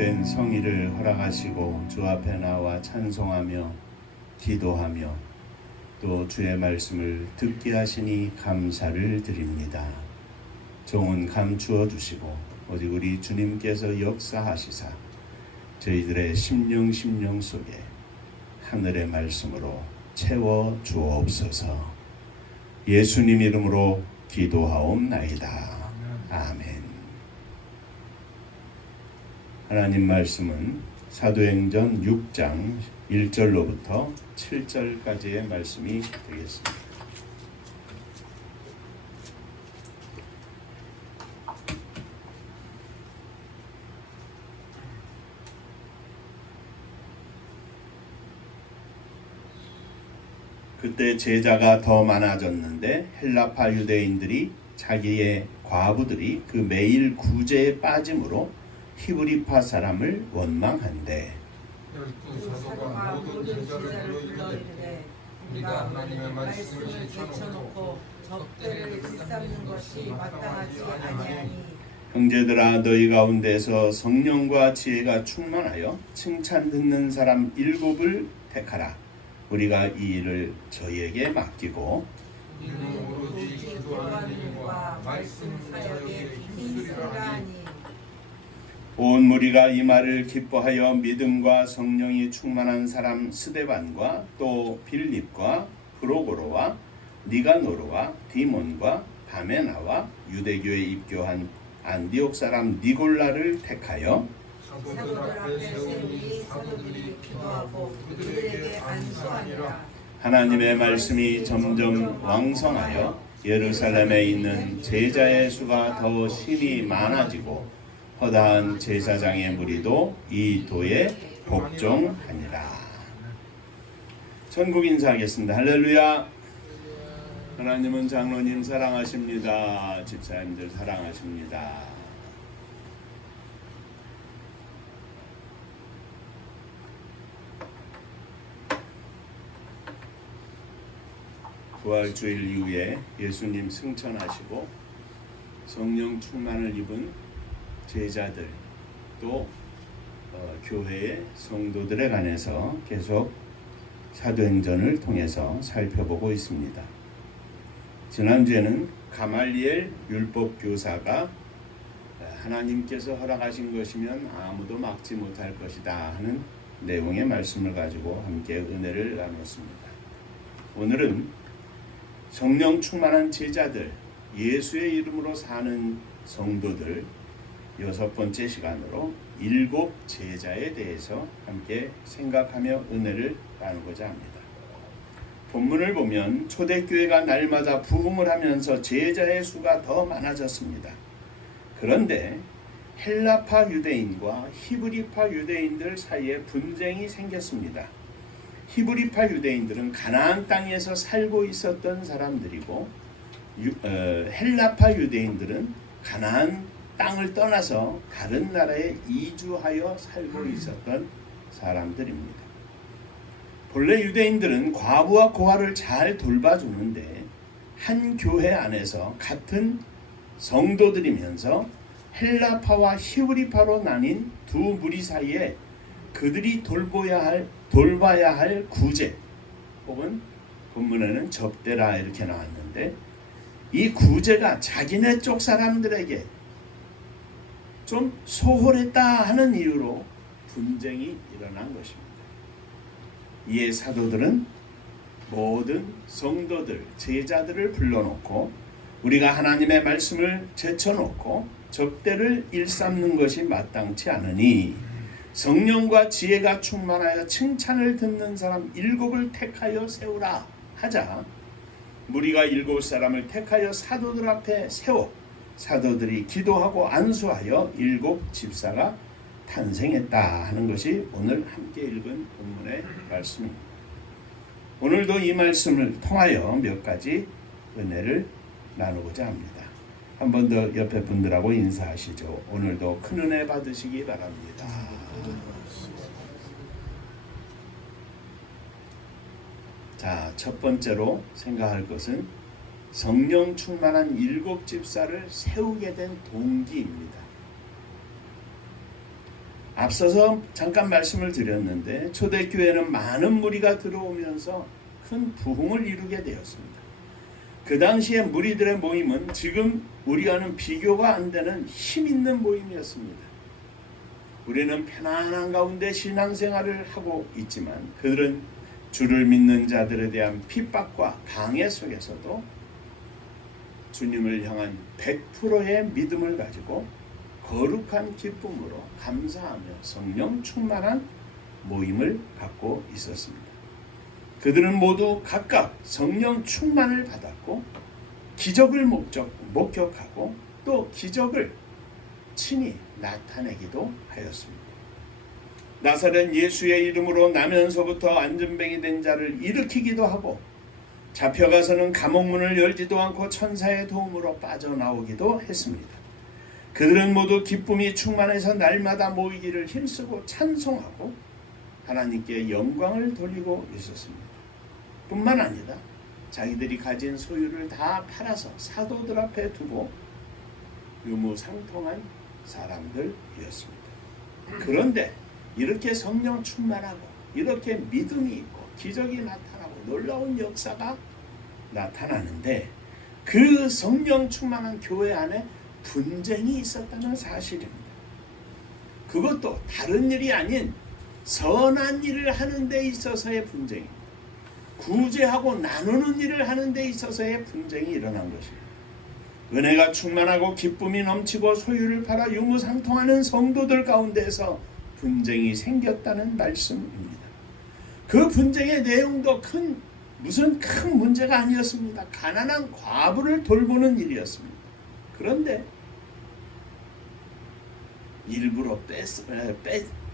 복된 성의를 허락하시고 주 앞에 나와 찬송하며 기도하며 또 주의 말씀을 듣게 하시니 감사를 드립니다. 종은 감추어 주시고 오직 우리 주님께서 역사하시사 저희들의 심령 속에 하늘의 말씀으로 채워 주옵소서. 예수님 이름으로 기도하옵나이다. 아멘. 하나님 말씀은 사도행전 6장 1절로부터 7절까지의 말씀이 되겠습니다. 그때 제자가 더 많아졌는데 헬라파 유대인들이 자기의 과부들이 그 매일 구제에 빠짐으로 히브리파 사람을 원망한대. 열두 사도가 모든 제자를 불러 이르되 우리가 하나님의 말씀을 제쳐놓고 접대를 일삼는 것이 마땅하지 아니하니 형제들아, 너희 가운데서 성령과 지혜가 충만하여 칭찬 듣는 사람 7을 택하라. 우리가 이 일을 저희에게 맡기고 이는 오로지 기도하는 일과 말씀 사역에 힘쓰리라 하니 온 무리가 이 말을 기뻐하여 믿음과 성령이 충만한 사람 스데반과 또 빌립과 프로고로와 니가노르와 디몬과 바메나와 유대교에 입교한 안디옥 사람 니골라를 택하여 사도들 앞에 세우니 사도들이 기도하고 그들에게 안수하니라. 하나님의 말씀이 점점 왕성하여 예루살렘에 있는 제자의 수가 더 심히 많아지고 허다한 제사장의 무리도 이 도에 복종하니라. 천국 인사하겠습니다. 할렐루야. 하나님은 장로님 사랑하십니다. 집사님들 사랑하십니다. 부활주일 이후에 예수님 승천하시고 성령 충만을 입은 제자들 또 교회의 성도들에 관해서 계속 사도행전을 통해서 살펴보고 있습니다. 지난주에는 가말리엘 율법교사가 하나님께서 허락하신 것이면 아무도 막지 못할 것이다 하는 내용의 말씀을 가지고 함께 은혜를 나눴습니다. 오늘은 성령 충만한 제자들, 예수의 이름으로 사는 성도들 6번째 시간으로 7 제자에 대해서 함께 생각하며 은혜를 나누고자 합니다. 본문을 보면 초대교회가 날마다 부흥을 하면서 제자의 수가 더 많아졌습니다. 그런데 헬라파 유대인과 히브리파 유대인들 사이에 분쟁이 생겼습니다. 히브리파 유대인들은 가나안 땅에서 살고 있었던 사람들이고 헬라파 유대인들은 가나안 땅을 떠나서 다른 나라에 이주하여 살고 있었던 사람들입니다. 본래 유대인들은 과부와 고아를 잘 돌봐주는데 한 교회 안에서 같은 성도들이면서 헬라파와 히브리파로 나뉜 두 무리 사이에 그들이 돌봐야 할 구제 혹은 본문에는 접대라 이렇게 나왔는데 이 구제가 자기네 쪽 사람들에게 좀 소홀했다 하는 이유로 분쟁이 일어난 것입니다. 이에 사도들은 모든 성도들, 제자들을 불러놓고 우리가 하나님의 말씀을 제쳐놓고 접대를 일삼는 것이 마땅치 않으니 성령과 지혜가 충만하여 칭찬을 듣는 사람 7을 택하여 세우라 하자 무리가 7 사람을 택하여 사도들 앞에 세워 사도들이 기도하고 안수하여 7 집사가 탄생했다 하는 것이 오늘 함께 읽은 본문의 말씀입니다. 오늘도 이 말씀을 통하여 몇 가지 은혜를 나누고자 합니다. 한 번 더 옆에 분들하고 인사하시죠. 오늘도 큰 은혜 받으시기 바랍니다. 자, 첫 번째로 생각할 것은 성령 충만한 7 집사를 세우게 된 동기입니다. 앞서서 잠깐 말씀을 드렸는데 초대교회는 많은 무리가 들어오면서 큰 부흥을 이루게 되었습니다. 그 당시에 무리들의 모임은 지금 우리와는 비교가 안 되는 힘 있는 모임이었습니다. 우리는 편안한 가운데 신앙생활을 하고 있지만 그들은 주를 믿는 자들에 대한 핍박과 방해 속에서도 주님을 향한 100%의 믿음을 가지고 거룩한 기쁨으로 감사하며 성령 충만한 모임을 갖고 있었습니다. 그들은 모두 각각 성령 충만을 받았고 기적을 목격하고 또 기적을 친히 나타내기도 하였습니다. 나사렛 예수의 이름으로 나면서부터 안전뱅이 된 자를 일으키기도 하고 잡혀가서는 감옥문을 열지도 않고 천사의 도움으로 빠져나오기도 했습니다. 그들은 모두 기쁨이 충만해서 날마다 모이기를 힘쓰고 찬송하고 하나님께 영광을 돌리고 있었습니다. 뿐만 아니라 자기들이 가진 소유를 다 팔아서 사도들 앞에 두고 유무상통한 사람들이었습니다. 그런데 이렇게 성령 충만하고 이렇게 믿음이 있고 기적이 나타나고 놀라운 역사가 나타나는데 그 성령 충만한 교회 안에 분쟁이 있었다는 사실입니다. 그것도 다른 일이 아닌 선한 일을 하는 데 있어서의 분쟁입니다. 구제하고 나누는 일을 하는 데 있어서의 분쟁이 일어난 것입니다. 은혜가 충만하고 기쁨이 넘치고 소유를 팔아 유무상통하는 성도들 가운데에서 분쟁이 생겼다는 말씀입니다. 그 분쟁의 내용도 무슨 큰 문제가 아니었습니다. 가난한 과부를 돌보는 일이었습니다. 그런데 일부러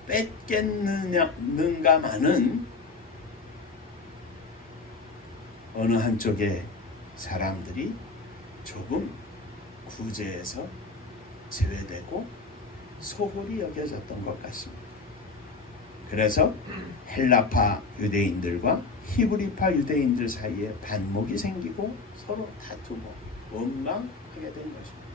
뺏겠는가마는 어느 한쪽의 사람들이 조금 구제에서 제외되고 소홀히 여겨졌던 것 같습니다. 그래서 헬라파 유대인들과 히브리파 유대인들 사이에 반목이 생기고 서로 다투고 원망하게 된 것입니다.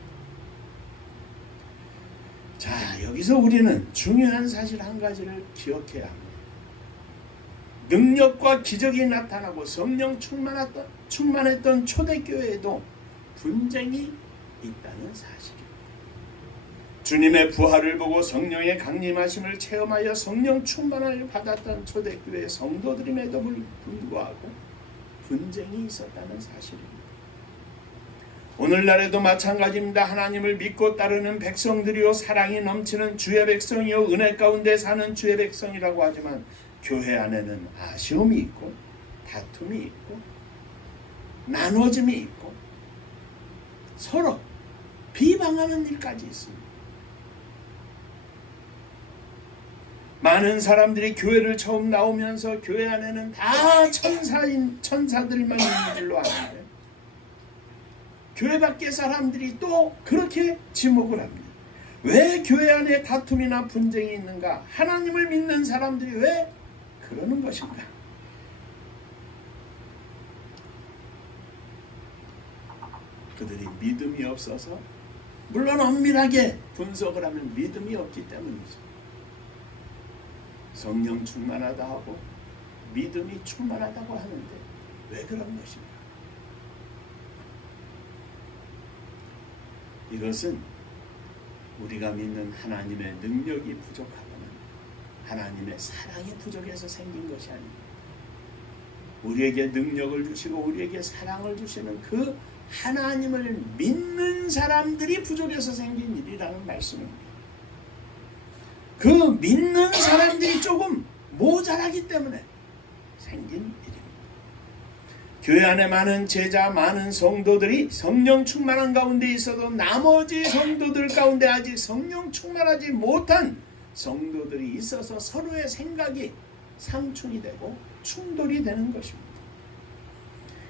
자, 여기서 우리는 중요한 사실 한 가지를 기억해야 합니다. 능력과 기적이 나타나고 성령 충만했던 초대교회에도 분쟁이 있다는 사실입니다. 주님의 부활을 보고 성령의 강림하심을 체험하여 성령 충만을 받았던 초대교회 성도들임에도 불구하고 분쟁이 있었다는 사실입니다. 오늘날에도 마찬가지입니다. 하나님을 믿고 따르는 백성들이요 사랑이 넘치는 주의 백성이요 은혜 가운데 사는 주의 백성이라고 하지만 교회 안에는 아쉬움이 있고 다툼이 있고 나눠짐이 있고 서로 비방하는 일까지 있습니다. 많은 사람들이 교회를 처음 나오면서 교회 안에는 다 천사들만 있는 줄로 아는데 교회 밖의 사람들이 또 그렇게 지목을 합니다. 왜 교회 안에 다툼이나 분쟁이 있는가? 하나님을 믿는 사람들이 왜 그러는 것인가? 그들이 믿음이 없어서, 물론 엄밀하게 분석을 하면 믿음이 없기 때문이죠. 성령 충만하다 하고 믿음이 충만하다고 하는데 왜 그런 것인가? 이것은 우리가 믿는 하나님의 능력이 부족하거나 하나님의 사랑이 부족해서 생긴 것이 아닙니다. 우리에게 능력을 주시고 우리에게 사랑을 주시는 그 하나님을 믿는 사람들이 부족해서 생긴 일이라는 말씀입니다. 그 믿는 사람들이 조금 모자라기 때문에 생긴 일입니다. 교회 안에 많은 제자, 많은 성도들이 성령 충만한 가운데 있어도 나머지 성도들 가운데 아직 성령 충만하지 못한 성도들이 있어서 서로의 생각이 상충이 되고 충돌이 되는 것입니다.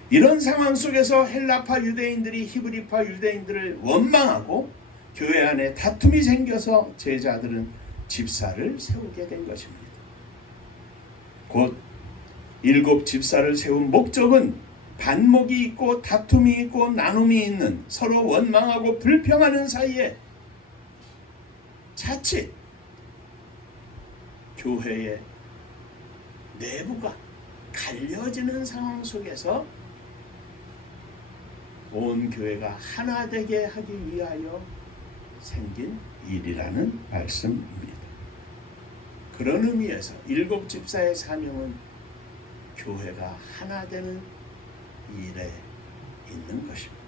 이런 상황 속에서 헬라파 유대인들이 히브리파 유대인들을 원망하고 교회 안에 다툼이 생겨서 제자들은 집사를 세우게 된 것입니다. 곧 7 집사를 세운 목적은 반목이 있고 다툼이 있고 나눔이 있는 서로 원망하고 불평하는 사이에 자칫 교회의 내부가 갈려지는 상황 속에서 온 교회가 하나 되게 하기 위하여 생긴 일이라는 말씀입니다. 그런 의미에서 일곱 집사의 사명은 교회가 하나 되는 일에 있는 것입니다.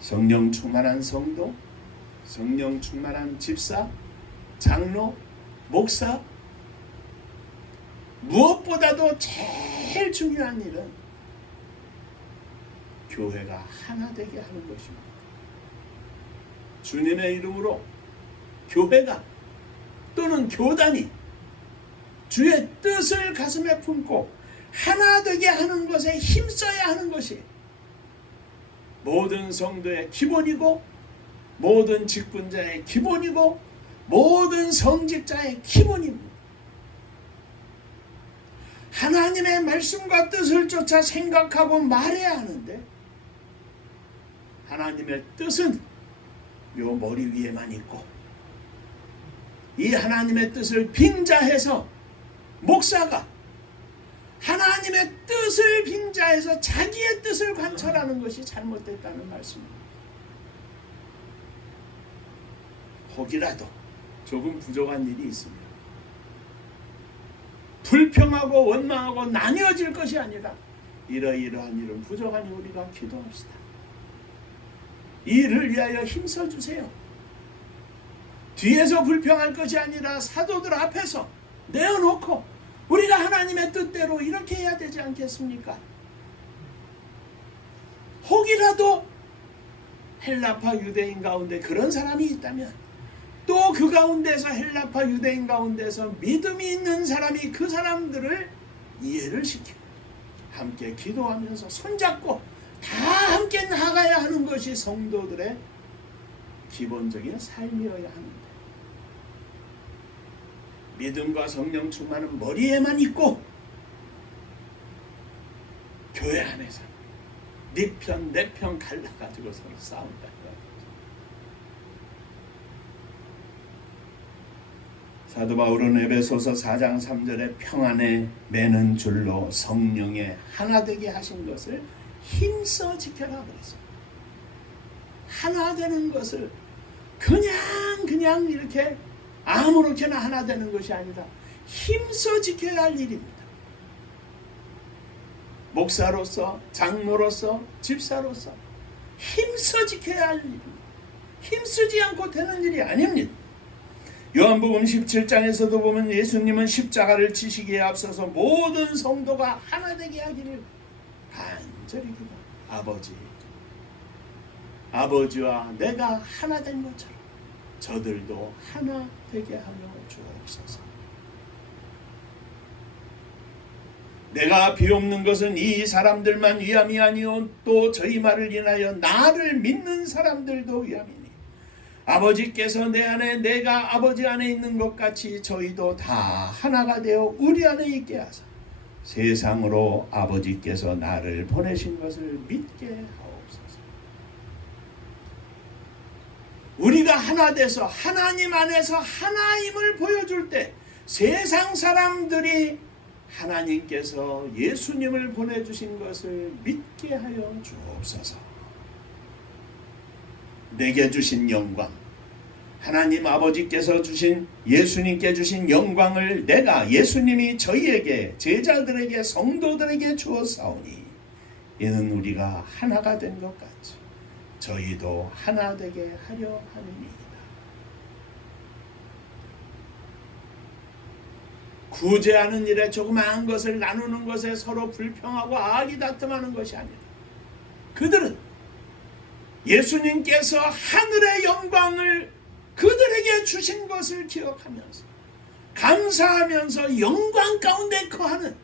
성령 충만한 성도, 성령 충만한 집사, 장로, 목사, 무엇보다도 제일 중요한 일은 교회가 하나 되게 하는 것입니다. 주님의 이름으로 교회가 또는 교단이 주의 뜻을 가슴에 품고 하나 되게 하는 것에 힘써야 하는 것이 모든 성도의 기본이고 모든 직분자의 기본이고 모든 성직자의 기본입니다. 하나님의 말씀과 뜻을 쫓아 생각하고 말해야 하는데 하나님의 뜻은 요 머리 위에만 있고 이 하나님의 뜻을 빙자해서 목사가 하나님의 뜻을 빙자해서 자기의 뜻을 관철하는 것이 잘못됐다는 말씀입니다. 혹이라도 조금 부족한 일이 있습니다. 불평하고 원망하고 나뉘어질 것이 아니라 이러이러한 일은 부족하니 우리가 기도합시다. 이 일을 위하여 힘써주세요. 뒤에서 불평할 것이 아니라 사도들 앞에서 내어놓고 우리가 하나님의 뜻대로 이렇게 해야 되지 않겠습니까? 혹이라도 헬라파 유대인 가운데 그런 사람이 있다면 또 그 가운데서 헬라파 유대인 가운데서 믿음이 있는 사람이 그 사람들을 이해를 시키고 함께 기도하면서 손잡고 다 함께 나가야 하는 것이 성도들의 기본적인 삶이어야 하는데 믿음과 성령 충만은 머리에만 있고 교회 안에서 네 편 내 편 갈라가지고 서로 싸운다. 사도 바울은 에베소서 4장 3절에 평안에 매는 줄로 성령에 하나 되게 하신 것을 힘써 지켜라 그랬어요. 하나 되는 것을 그냥 이렇게 아무렇게나 하나 되는 것이 아니라 힘써 지켜야 할 일입니다. 목사로서, 장로로서, 집사로서 힘써 지켜야 할 일입니다. 힘쓰지 않고 되는 일이 아닙니다. 요한복음 17장에서도 보면 예수님은 십자가를 지시기에 앞서서 모든 성도가 하나 되게 하기를 간절히 기도합니다. 아버지와 내가 하나 된 것처럼 저들도 하나 되게 하여 주옵소서. 내가 비옵는 것은 이 사람들만 위함이 아니오 또 저희 말을 인하여 나를 믿는 사람들도 위함이니 아버지께서 내 안에 내가 아버지 안에 있는 것 같이 저희도 다 하나가 되어 우리 안에 있게 하사 세상으로 아버지께서 나를 보내신 것을 믿게 하옵소서. 우리가 하나 돼서 하나님 안에서 하나임을 보여줄 때 세상 사람들이 하나님께서 예수님을 보내주신 것을 믿게 하여 주옵소서. 내게 주신 영광, 하나님 아버지께서 주신 예수님께 주신 영광을 내가 예수님이 저희에게 제자들에게 성도들에게 주었사오니 이는 우리가 하나가 된 것 같이 저희도 하나 되게 하려 함이니이다. 구제하는 일에 조그마한 것을 나누는 것에 서로 불평하고 아기다툼하는 것이 아니라 그들은 예수님께서 하늘의 영광을 그들에게 주신 것을 기억하면서 감사하면서 영광 가운데 거하는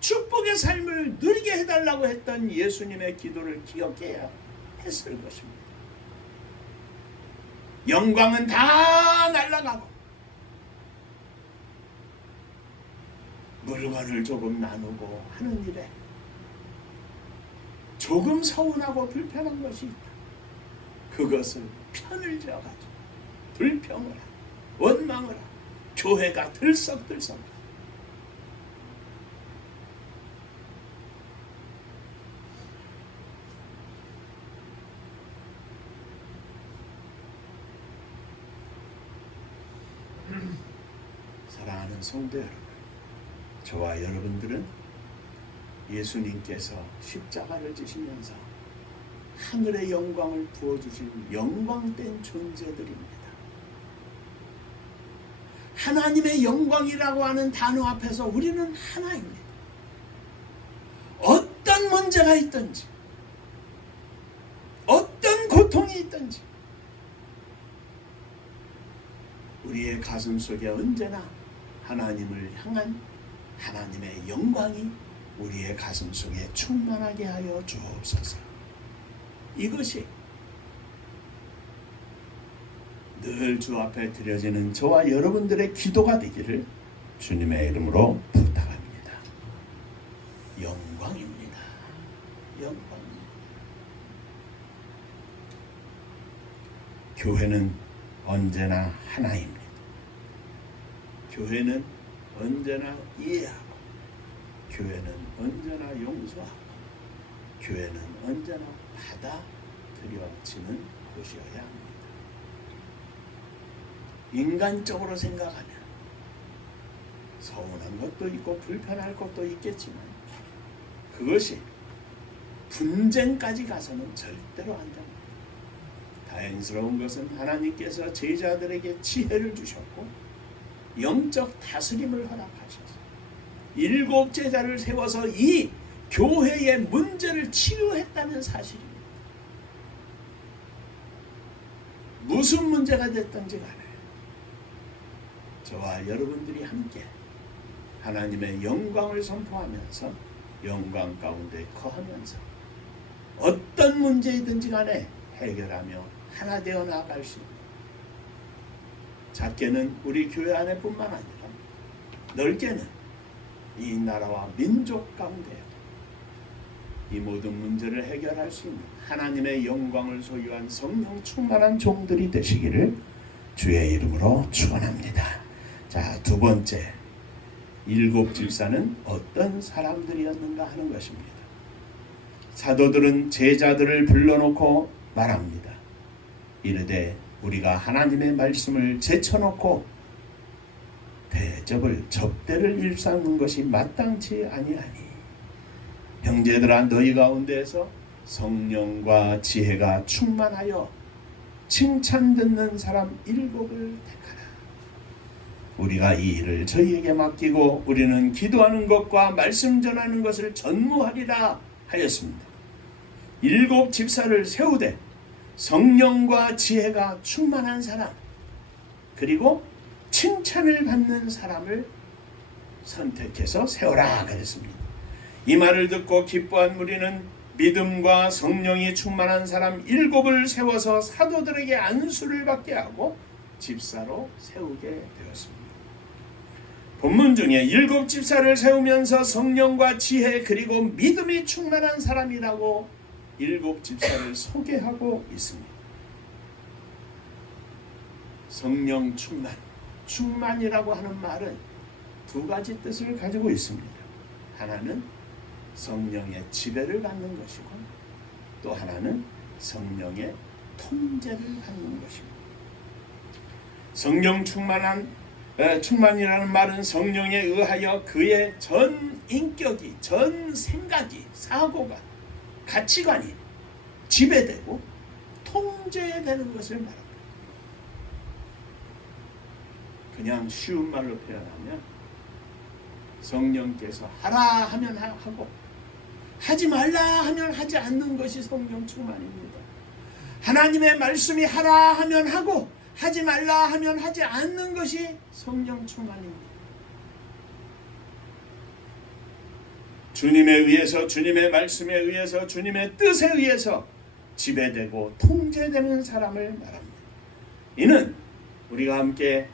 축복의 삶을 누리게 해달라고 했던 예수님의 기도를 기억해야 했을 것입니다. 영광은 다 날아가고 물건을 조금 나누고 하는 일에 조금 서운하고 불편한 것이 있다. 그것을 편을 지어가지고 불평을 하고 원망을 하고 교회가 들썩들썩. 사랑하는 성도 여러분, 저와 여러분들은 예수님께서 십자가를 지시면서 하늘의 영광을 부어주신 영광된 존재들입니다. 하나님의 영광이라고 하는 단어 앞에서 우리는 하나입니다. 어떤 문제가 있든지, 어떤 고통이 있든지, 우리의 가슴 속에 언제나 하나님을 향한 하나님의 영광이 우리의 가슴 속에 충만하게 하여 주옵소서. 이것이 늘 주 앞에 드려지는 저와 여러분들의 기도가 되기를 주님의 이름으로 부탁합니다. 영광입니다. 영광입니다. 교회는 언제나 하나입니다. 교회는 언제나 이해하고, 교회는 언제나 용서하고, 교회는 언제나 받아들여지는 곳이어야 합니다. 인간적으로 생각하면 서운한 것도 있고 불편할 것도 있겠지만 그것이 분쟁까지 가서는 절대로 안 됩니다. 다행스러운 것은 하나님께서 제자들에게 지혜를 주셨고 영적 다스림을 허락하셔서 7 제자를 세워서 이 교회의 문제를 치유했다는 사실입니다. 무슨 문제가 됐든지 간에 저와 여러분들이 함께 하나님의 영광을 선포하면서 영광 가운데 거하면서 어떤 문제이든지 간에 해결하며 하나 되어 나아갈 수 있는, 작게는 우리 교회 안에뿐만 아니라 넓게는 이 나라와 민족 가운데 이 모든 문제를 해결할 수 있는 하나님의 영광을 소유한 성령 충만한 종들이 되시기를 주의 이름으로 축원합니다. 자, 두 번째, 7 집사는 어떤 사람들이었는가 하는 것입니다. 사도들은 제자들을 불러놓고 말합니다. 이르되 우리가 하나님의 말씀을 제쳐놓고 접대를 일삼는 것이 마땅치 아니하니 형제들아 너희 가운데에서 성령과 지혜가 충만하여 칭찬 듣는 사람 7을 택하라. 우리가 이 일을 저희에게 맡기고 우리는 기도하는 것과 말씀 전하는 것을 전무하리라 하였습니다. 7 집사를 세우되 성령과 지혜가 충만한 사람, 그리고 칭찬을 받는 사람을 선택해서 세워라 그랬습니다. 이 말을 듣고 기뻐한 무리는 믿음과 성령이 충만한 사람 7을 세워서 사도들에게 안수를 받게 하고 집사로 세우게 되었습니다. 본문 중에 7 집사를 세우면서 성령과 지혜 그리고 믿음이 충만한 사람이라고 7 집사를 소개하고 있습니다. 성령 충만, 충만이라고 하는 말은 두 가지 뜻을 가지고 있습니다. 하나는 성령의 지배를 받는 것이고 또 하나는 성령의 통제를 받는 것입니다. 성령 충만이라는 말은 성령에 의하여 그의 전 인격이, 전 생각이, 사고가, 가치관이 지배되고 통제되는 것을 말합니다. 그냥 쉬운 말로 표현하면 성령께서 하라 하면 하고 하지 말라 하면 하지 않는 것이 성령 충만입니다. 하나님의 말씀이 하라 하면 하고 하지 말라 하면 하지 않는 것이 성령 충만입니다. 주님에 의해서, 주님의 말씀에 의해서, 주님의 뜻에 의해서 지배되고 통제되는 사람을 말합니다. 이는 우리가 함께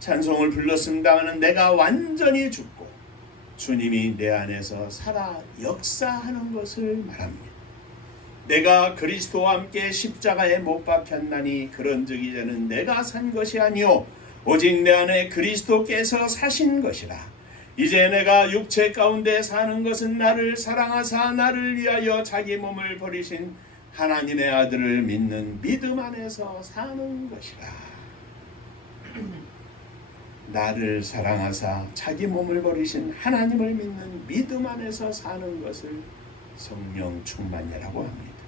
찬송을 불렀습니다마는 내가 완전히 죽고 주님이 내 안에서 살아 역사하는 것을 말합니다. 내가 그리스도와 함께 십자가에 못 박혔나니 그런즉 이제는 내가 산 것이 아니요 오직 내 안에 그리스도께서 사신 것이라. 이제 내가 육체 가운데 사는 것은 나를 사랑하사 나를 위하여 자기 몸을 버리신 하나님의 아들을 믿는 믿음 안에서 사는 것이라. 나를 사랑하사 자기 몸을 버리신 하나님을 믿는 믿음 안에서 사는 것을 성령 충만이라고 합니다.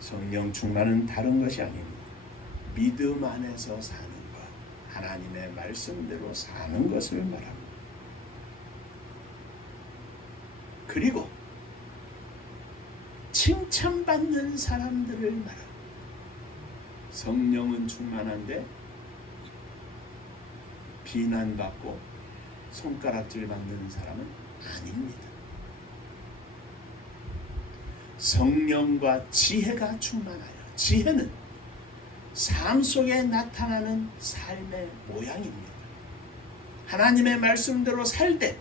성령 충만은 다른 것이 아닙니다. 믿음 안에서 사는 것, 하나님의 말씀대로 사는 것을 말합니다. 그리고 칭찬받는 사람들을 말합니다. 성령은 충만한데 비난받고 손가락질 받는 사람은 아닙니다. 성령과 지혜가 충만하여, 지혜는 삶 속에 나타나는 삶의 모양입니다. 하나님의 말씀대로 살되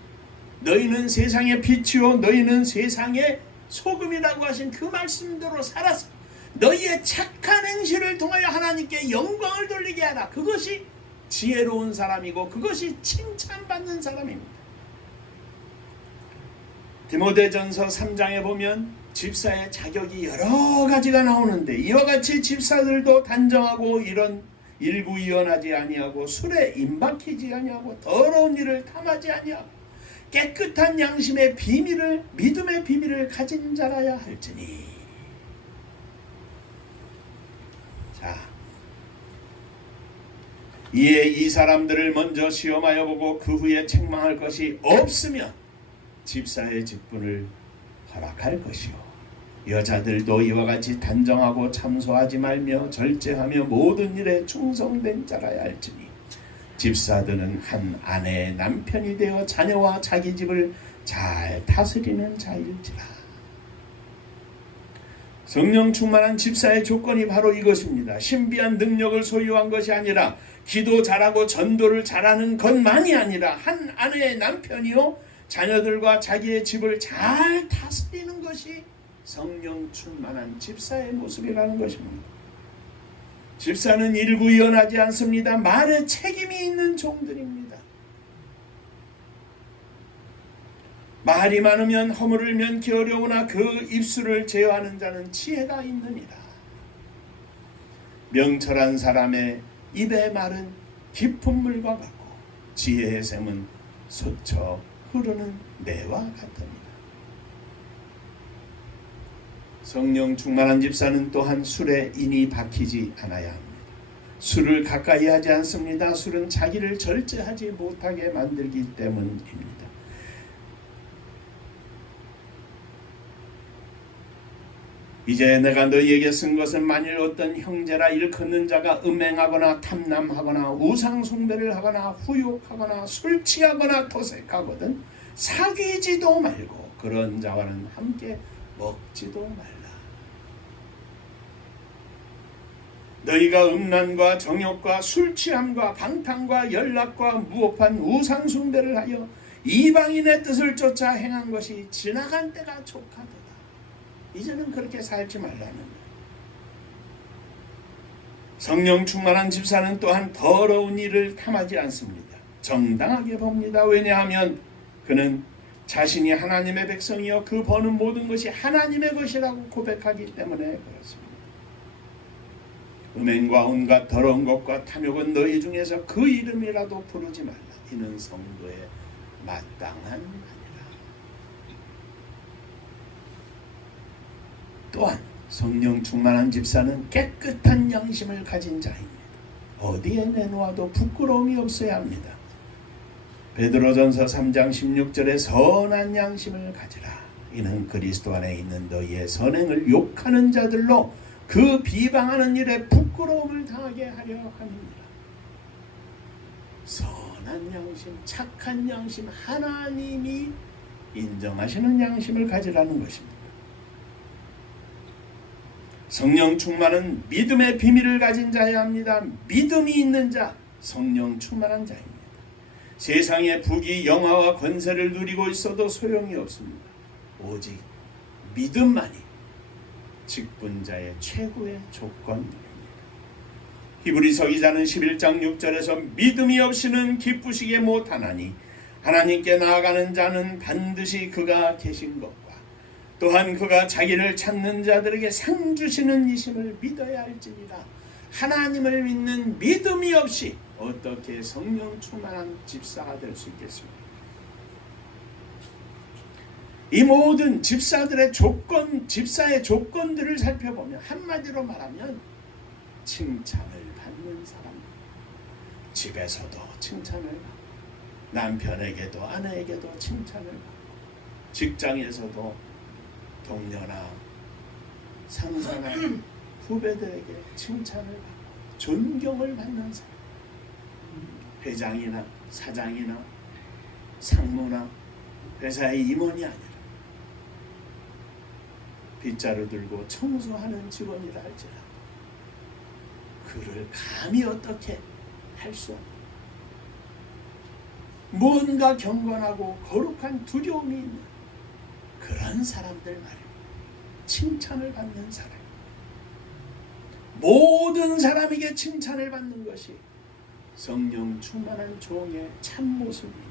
너희는 세상의 빛이요 너희는 세상의 소금이라고 하신 그 말씀대로 살아서 너희의 착한 행실을 통하여 하나님께 영광을 돌리게 하라. 그것이 지혜로운 사람이고 그것이 칭찬받는 사람입니다. 디모데전서 3장에 보면 집사의 자격이 여러 가지가 나오는데 이와 같이 집사들도 단정하고 이런 일구이연하지 아니하고 술에 임박히지 아니하고 더러운 일을 탐하지 아니하고 깨끗한 양심의 비밀을 믿음의 비밀을 가진 자라야 할지니. 자, 이에 이 사람들을 먼저 시험하여 보고 그 후에 책망할 것이 없으면 집사의 직분을 허락할 것이요 여자들도 이와 같이 단정하고 참소하지 말며 절제하며 모든 일에 충성된 자라야 할지니 집사들은 한 아내의 남편이 되어 자녀와 자기 집을 잘 다스리는 자일지라. 성령 충만한 집사의 조건이 바로 이것입니다. 신비한 능력을 소유한 것이 아니라 기도 잘하고 전도를 잘하는 것만이 아니라 한 아내의 남편이요 자녀들과 자기의 집을 잘 다스리는 것이 성령 충만한 집사의 모습이라는 것입니다. 집사는 일구이연하지 않습니다. 말에 책임이 있는 종들입니다. 말이 많으면 허물을 면키 어려우나 그 입술을 제어하는 자는 지혜가 있느니라. 명철한 사람의 입의 말은 깊은 물과 같고 지혜의 샘은 솟쳐 흐르는 매와 같으니라. 성령 충만한 집사는 또한 술에 인이 박히지 않아야 합니다. 술을 가까이 하지 않습니다. 술은 자기를 절제하지 못하게 만들기 때문입니다. 이제 내가 너희에게 쓴 것은 만일 어떤 형제라 일컫는 자가 음행하거나 탐남하거나 우상숭배를 하거나 후욕하거나 술 취하거나 도색하거든 사귀지도 말고 그런 자와는 함께 먹지도 말라. 너희가 음란과 정욕과 술취함과 방탕과 연락과 무법한 우상숭배를 하여 이방인의 뜻을 쫓아 행한 것이 지나간 때가 족하도다. 이제는 그렇게 살지 말라는 거예요. 성령 충만한 집사는 또한 더러운 일을 탐하지 않습니다. 정당하게 봅니다. 왜냐하면 그는 자신이 하나님의 백성이여 그 버는 모든 것이 하나님의 것이라고 고백하기 때문에 그렇습니다. 음행과 온갖 더러운 것과 탐욕은 너희 중에서 그 이름이라도 부르지 말라. 이는 성도의 마땅한 말이라. 또한 성령 충만한 집사는 깨끗한 양심을 가진 자입니다. 어디에 내놓아도 부끄러움이 없어야 합니다. 베드로전서 3장 16절에 선한 양심을 가지라. 이는 그리스도 안에 있는 너희의 선행을 욕하는 자들로 그 비방하는 일에 부끄러움을 당하게 하려 함이니라. 선한 양심, 착한 양심, 하나님이 인정하시는 양심을 가지라는 것입니다. 성령 충만은 믿음의 비밀을 가진 자여야 합니다. 믿음이 있는 자, 성령 충만한 자입니다. 세상의 부귀 영화와 권세를 누리고 있어도 소용이 없습니다. 오직 믿음만이 직분자의 최고의 조건입니다. 히브리서 기자는 11장 6절에서 믿음이 없이는 기쁘시게 못하나니 하나님께 나아가는 자는 반드시 그가 계신 것과 또한 그가 자기를 찾는 자들에게 상 주시는 이심을 믿어야 할지니라. 하나님을 믿는 믿음이 없이 어떻게 성령 충만한 집사가 될 수 있겠습니까? 이 모든 집사의 조건들을 살펴보면 한마디로 말하면 칭찬을 받는 사람, 집에서도 칭찬을 받고 남편에게도 아내에게도 칭찬을 받고 직장에서도 동료나 상사나 후배들에게 칭찬을 받고 존경을 받는 사람, 회장이나 사장이나 상무나 회사의 임원이 아니라 빗자루 들고 청소하는 직원이라 할지라도 그를 감히 어떻게 할 수 없는 무언가 경건하고 거룩한 두려움이 있는 그런 사람들 말이에요. 칭찬을 받는 사람. 모든 사람에게 칭찬을 받는 것이 성령 충만한 종의 참모습입니다.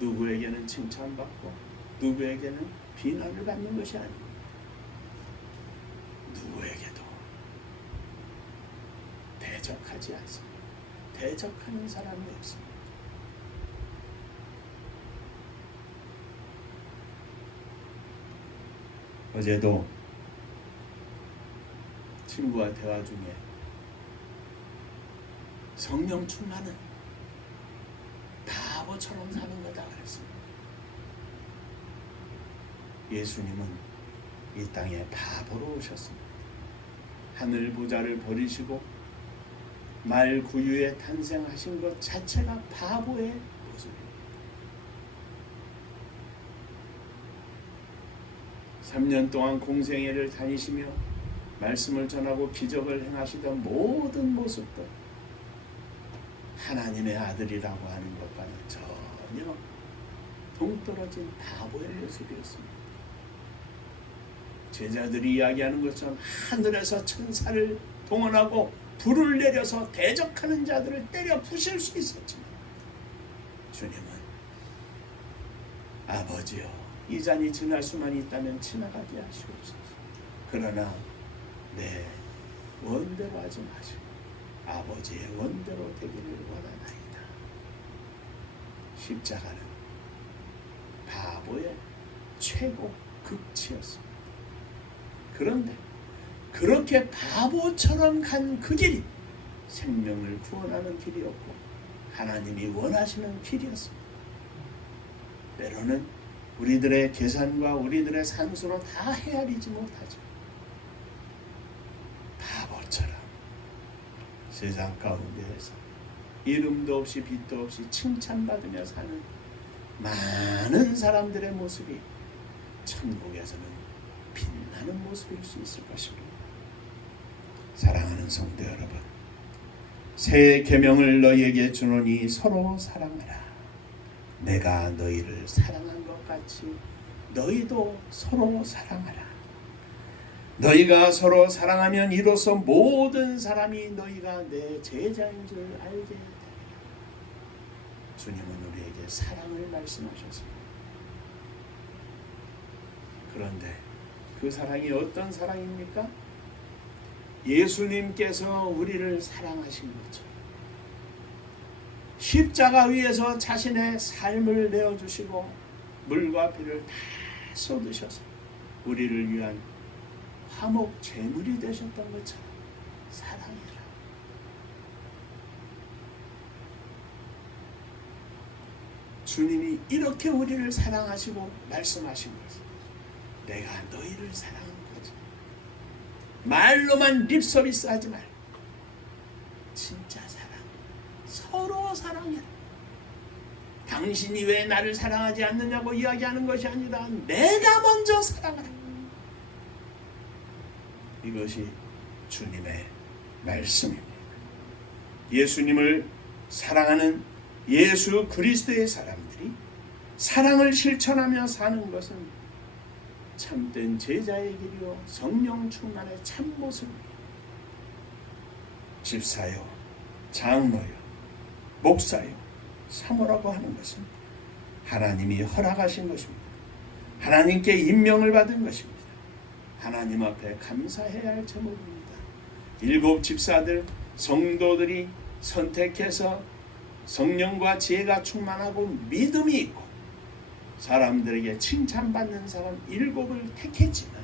누구에게는 칭찬받고 누구에게는 비난을 받는 것이 아닙니다. 누구에게도 대적하지 않습니다. 대적하는 사람이 없습니다. 어제도 친구와 대화 중에 성령 충만은 바보처럼 사는 거다 그랬습니다. 예수님은 이 땅에 바보로 오셨습니다. 하늘 보좌를 버리시고 말 구유에 탄생하신 것 자체가 바보의 모습입니다. 3년 동안 공생애를 다니시며 말씀을 전하고 기적을 행하시던 모든 모습도 하나님의 아들이라고 하는 것과는 전혀 동떨어진 바보의 모습이었습니다. 제자들이 이야기하는 것처럼 하늘에서 천사를 동원하고 불을 내려서 대적하는 자들을 때려 부실 수 있었지만 주님은 아버지여 이 잔이 지날 수만 있다면 지나가게 하시옵소서. 그러나 내 원대로 하지 마시고 아버지의 원대로 되기를 원하나이다. 십자가는 바보의 최고 극치였습니다. 그런데 그렇게 바보처럼 간 그 길이 생명을 구원하는 길이었고 하나님이 원하시는 길이었습니다. 때로는 우리들의 계산과 우리들의 산수로 다 헤아리지 못하죠. 바보처럼 세상 가운데에서 이름도 없이 빛도 없이 칭찬받으며 사는 많은 사람들의 모습이 천국에서는 빛나는 모습일 수 있을 것입니다. 사랑하는 성도 여러분, 새 계명을 너희에게 주노니 서로 사랑하라. 내가 너희를 사랑한 것 같이 너희도 서로 사랑하라. 너희가 서로 사랑하면 이로써 모든 사람이 너희가 내 제자인 줄 알게 되리라. 주님은 우리에게 사랑을 말씀하셨습니다. 그런데 그 사랑이 어떤 사랑입니까? 예수님께서 우리를 사랑하신 것처럼 십자가 위에서 자신의 삶을 내어주시고 물과 피를 다 쏟으셔서 우리를 위한 화목 제물이 되셨던 것처럼 사랑이라. 주님이 이렇게 우리를 사랑하시고 말씀하신 것은 내가 너희를 사랑한 거지. 말로만 립서비스 하지 말고 진짜 사랑, 서로 사랑해라. 당신이 왜 나를 사랑하지 않느냐고 이야기하는 것이 아니라 내가 먼저 사랑하라. 이것이 주님의 말씀입니다. 예수님을 사랑하는 예수 그리스도의 사람들이 사랑을 실천하며 사는 것은 참된 제자의 길이요 성령 충만의 참모습입니다. 집사요, 장로요, 목사요, 사모라고 하는 것은 하나님이 허락하신 것입니다. 하나님께 임명을 받은 것입니다. 하나님 앞에 감사해야 할 제목입니다. 7 집사들, 성도들이 선택해서 성령과 지혜가 충만하고 믿음이 있고 사람들에게 칭찬받는 사람 7을 택했지만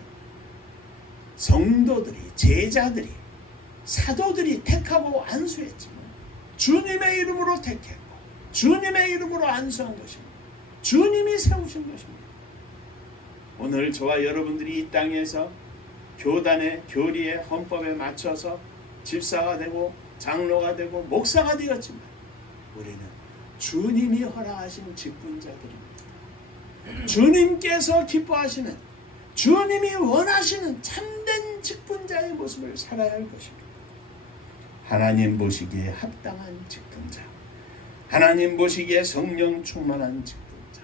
성도들이, 제자들이, 사도들이 택하고 안수했지만 주님의 이름으로 택했고 주님의 이름으로 안수한 것입니다. 주님이 세우신 것입니다. 오늘 저와 여러분들이 이 땅에서 교단의 교리의 헌법에 맞춰서 집사가 되고 장로가 되고 목사가 되었지만 우리는 주님이 허락하신 직분자들입니다. 주님께서 기뻐하시는, 주님이 원하시는 참된 직분자의 모습을 살아야 할 것입니다. 하나님 보시기에 합당한 직분자, 하나님 보시기에 성령 충만한 직분자,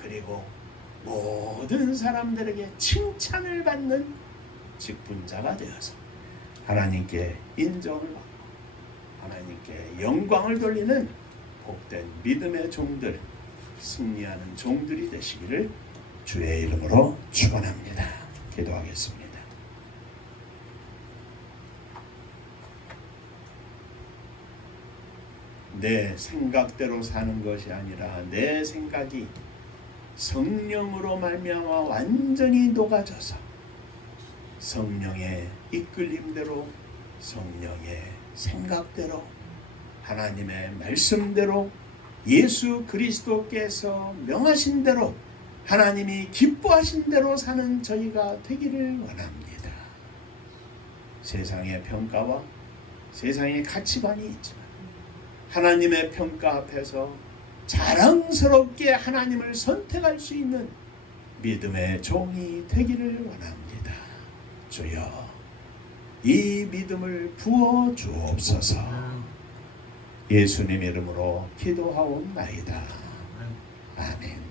그리고 모든 사람들에게 칭찬을 받는 직분자가 되어서 하나님께 인정을 받고 하나님께 영광을 돌리는 복된 믿음의 종들, 승리하는 종들이 되시기를 주의 이름으로 축원합니다. 기도하겠습니다. 내 생각대로 사는 것이 아니라 내 생각이 성령으로 말미암아 완전히 녹아져서 성령의 이끌림대로, 성령의 생각대로, 하나님의 말씀대로, 예수 그리스도께서 명하신 대로, 하나님이 기뻐하신 대로 사는 저희가 되기를 원합니다. 세상의 평가와 세상의 가치관이 있지만 하나님의 평가 앞에서 자랑스럽게 하나님을 선택할 수 있는 믿음의 종이 되기를 원합니다. 주여, 이 믿음을 부어 주옵소서. 예수님 이름으로 기도하옵나이다. 아멘.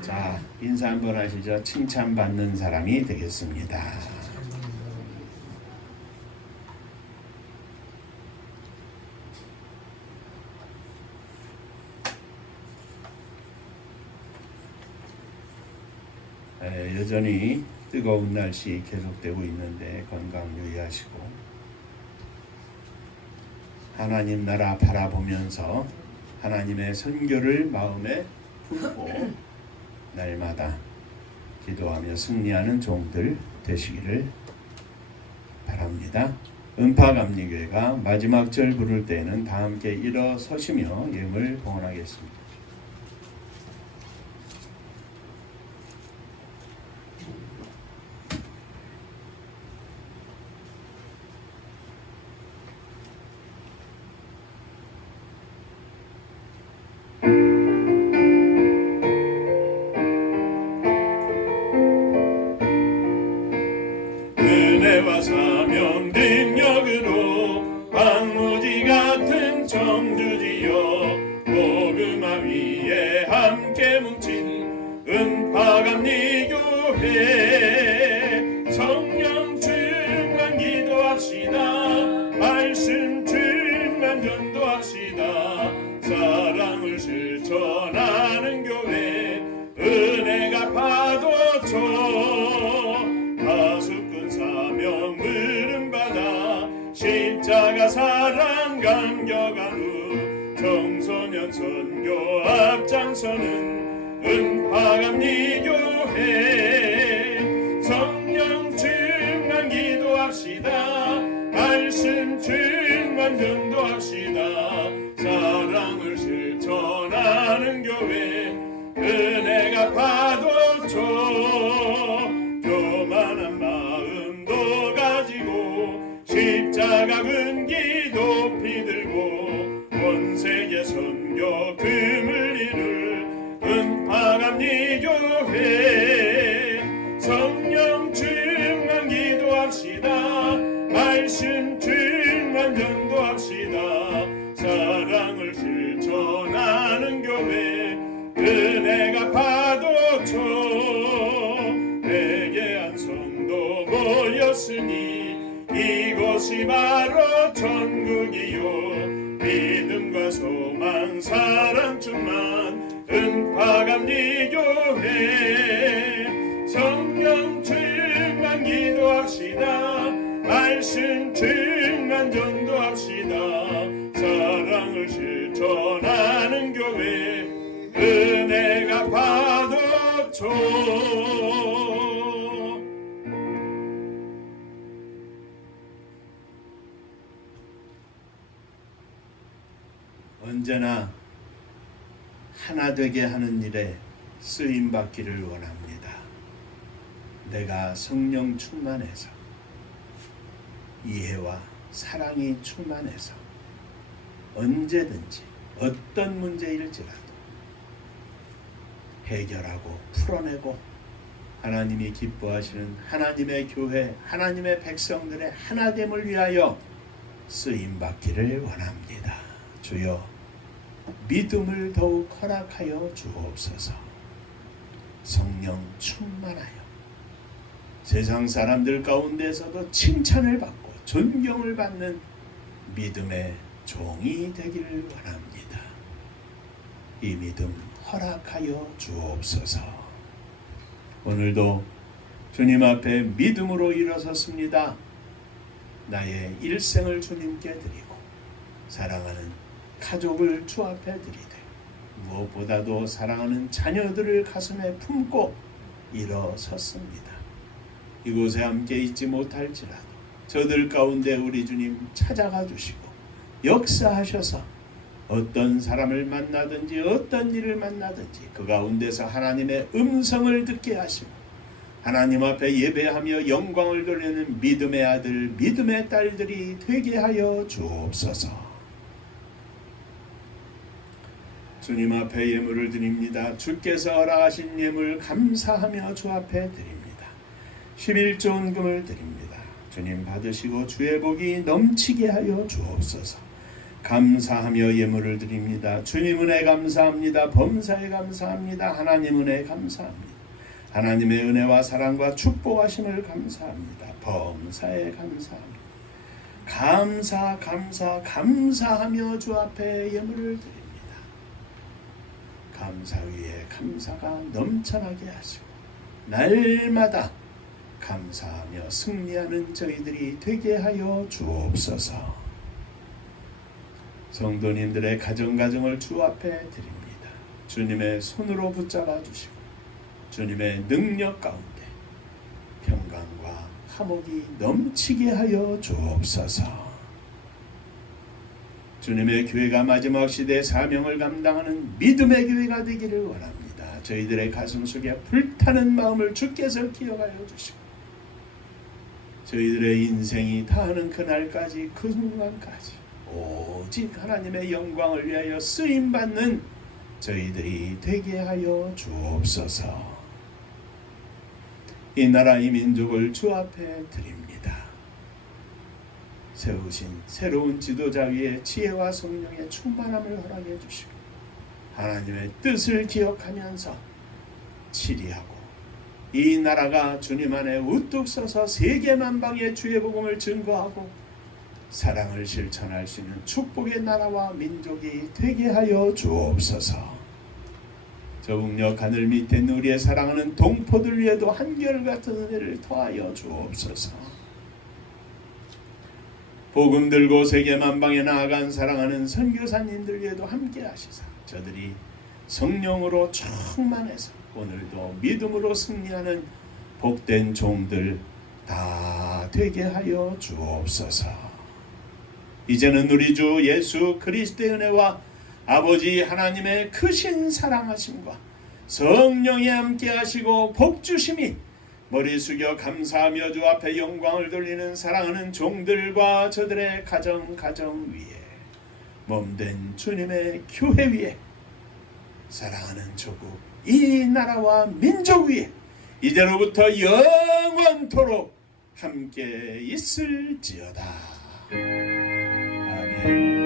자, 인사 한번 하시죠. 칭찬받는 사람이 되겠습니다. 여전히 뜨거운 날씨 계속되고 있는데 건강 유의하시고 하나님 나라 바라보면서 하나님의 선교를 마음에 품고 날마다 기도하며 승리하는 종들 되시기를 바랍니다. 은파감리교회가 마지막 절 부를 때에는 다 함께 일어서시며 예물 봉헌하겠습니다. 은혜와 사명 능력으로 황무지 같은 청주지여 복음화 위에 함께 뭉친 은파감리교회 성령 충만 기도합시다. 말씀 충만 전도합시다. 사랑을 실천하는 교회 은혜가 파도쳐 사명 받아 십자가 사랑 감격한 후 청소년 선교 앞장서는 은파감리교회 성령 충만 기도합시다. 말씀 충만 전도합시다. 사랑을 실천하는 교회 은혜가 파도쳐 교만한 마음도 가지고 십자가 근기 높이 들고 온 세계 선교 금을 이룰 은파감리교회 성령 충만 기도합시다. 말씀 충만 전도합시다. 사랑을 실천하는 교회 은혜가 파도 있으니 이곳이 바로 천국이요 믿음과 소망 사랑 충만 은파감리 교회 성령 충만 기도합시다 말씀 충만 전도합시다 사랑을 실천하는 교회 은혜가 받았죠. 언제나 하나 되게 하는 일에 쓰임 받기를 원합니다. 내가 성령 충만해서 이해와 사랑이 충만해서 언제든지 어떤 문제일지라도 해결하고 풀어내고 하나님이 기뻐하시는 하나님의 교회, 하나님의 백성들의 하나됨을 위하여 쓰임 받기를 원합니다. 주여 믿음을 더욱 허락하여 주옵소서. 성령 충만하여 세상 사람들 가운데서도 칭찬을 받고 존경을 받는 믿음의 종이 되기를 원합니다. 이 믿음 허락하여 주옵소서. 오늘도 주님 앞에 믿음으로 일어섰습니다. 나의 일생을 주님께 드리고 사랑하는 가족을 주 앞에 드리되 무엇보다도 사랑하는 자녀들을 가슴에 품고 일어섰습니다. 이곳에 함께 있지 못할지라도 저들 가운데 우리 주님 찾아가 주시고 역사하셔서 어떤 사람을 만나든지 어떤 일을 만나든지 그 가운데서 하나님의 음성을 듣게 하시고 하나님 앞에 예배하며 영광을 돌리는 믿음의 아들 믿음의 딸들이 되게 하여 주옵소서. 주님 앞에 예물을 드립니다. 주께서 허락하신 예물 감사하며 주 앞에 드립니다. 11조원금을 드립니다. 주님 받으시고 주의 복이 넘치게 하여 주옵소서. 감사하며 예물을 드립니다. 주님 은혜 감사합니다. 범사에 감사합니다. 하나님 은혜 감사합니다. 하나님의 은혜와 사랑과 축복하심을 감사합니다. 범사에 감사합니다. 감사하며 주 앞에 예물을 드립니다. 감사 위에 감사가 넘쳐나게 하시고 날마다 감사하며 승리하는 저희들이 되게 하여 주옵소서. 성도님들의 가정을 주 앞에 드립니다. 주님의 손으로 붙잡아 주시고 주님의 능력 가운데 평강과 화목이 넘치게 하여 주옵소서. 주님의 교회가 마지막 시대의 사명을 감당하는 믿음의 교회가 되기를 원합니다. 저희들의 가슴 속에 불타는 마음을 주께서 기억하여 주시고 저희들의 인생이 다하는 그날까지 그 순간까지 오직 하나님의 영광을 위하여 쓰임받는 저희들이 되게 하여 주옵소서. 이 나라 이 민족을 주 앞에 드립니다. 세우신 새로운 지도자 위에 지혜와 성령의 충만함을 허락해 주시고 하나님의 뜻을 기억하면서 치리하고 이 나라가 주님 안에 우뚝 서서 세계 만방의 주의 복음을 증거하고 사랑을 실천할 수 있는 축복의 나라와 민족이 되게 하여 주옵소서. 저 북녘 하늘 밑에 우리의 사랑하는 동포들 위에도 한결같은 은혜를 더하여 주옵소서. 복음 들고 세계 만방에 나아간 사랑하는 선교사님들 위에도 함께 하시사 저들이 성령으로 충만해서 오늘도 믿음으로 승리하는 복된 종들 다 되게 하여 주옵소서. 이제는 우리 주 예수 그리스도의 은혜와 아버지 하나님의 크신 사랑하심과 성령이 함께 하시고 복주심이 머리 숙여 감사하며 주 앞에 영광을 돌리는 사랑하는 종들과 저들의 가정 위에 몸된 주님의 교회 위에 사랑하는 조국 이 나라와 민족 위에 이제로부터 영원토록 함께 있을지어다. 아멘.